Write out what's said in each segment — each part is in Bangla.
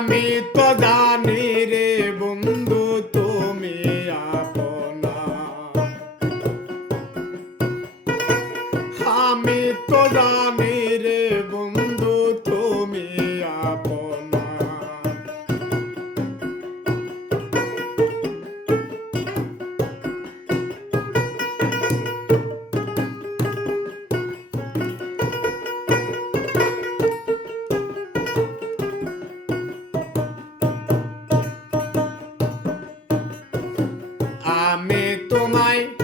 আমি তো জানি রে বন্ধু তুমি আপনা। আমি তো জানি メとマイ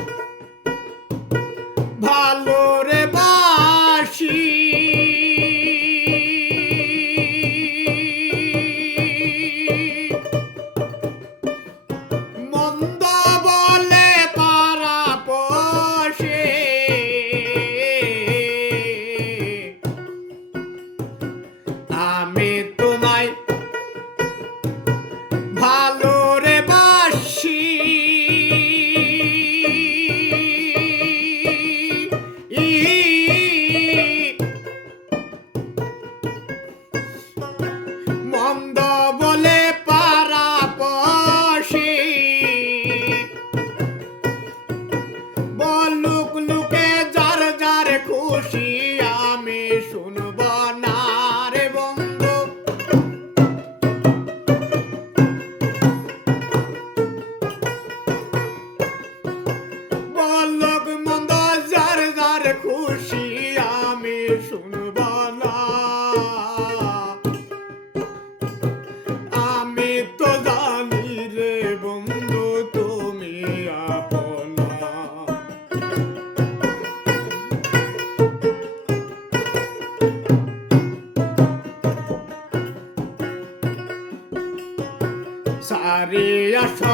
সারি আসা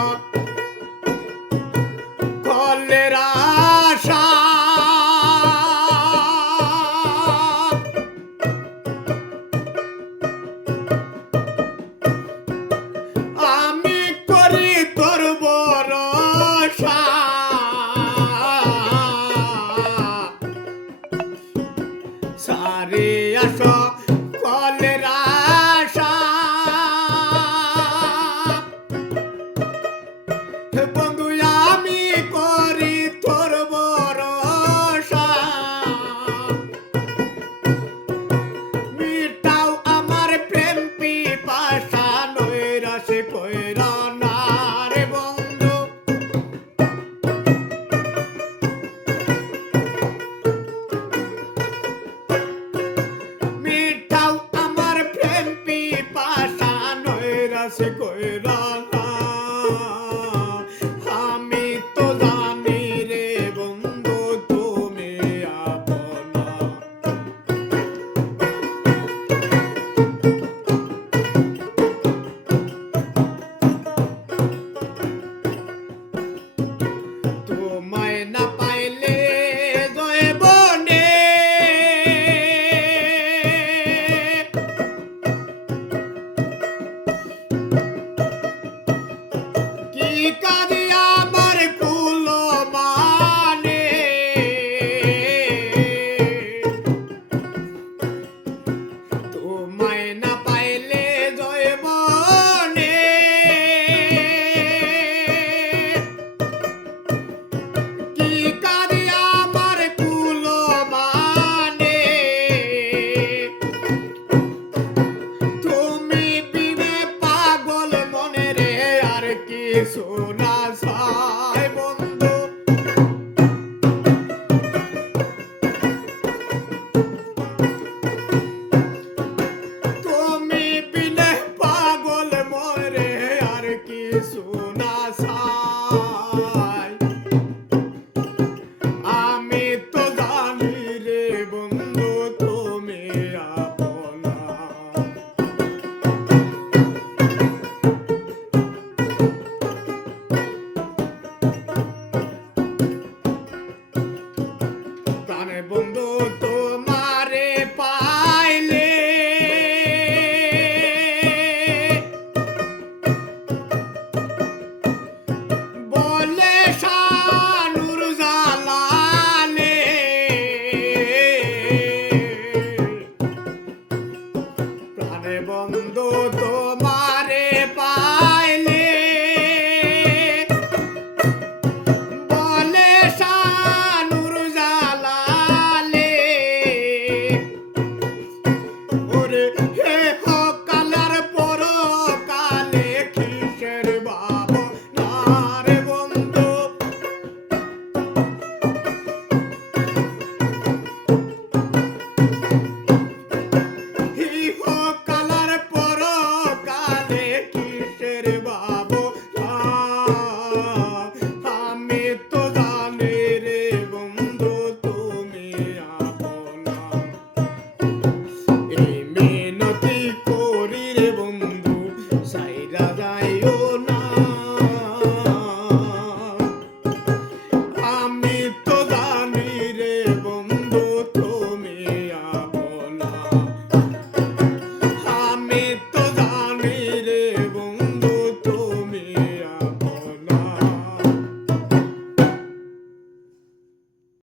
বন্ধু, আমি করি তোর ভরসা। মিটাও আমার প্রেম পিপাসা নৈরাসে কইরা না রে বন্ধু। মিটাও আমার প্রেম পিপাসা নৈরাসে কইরা কাজে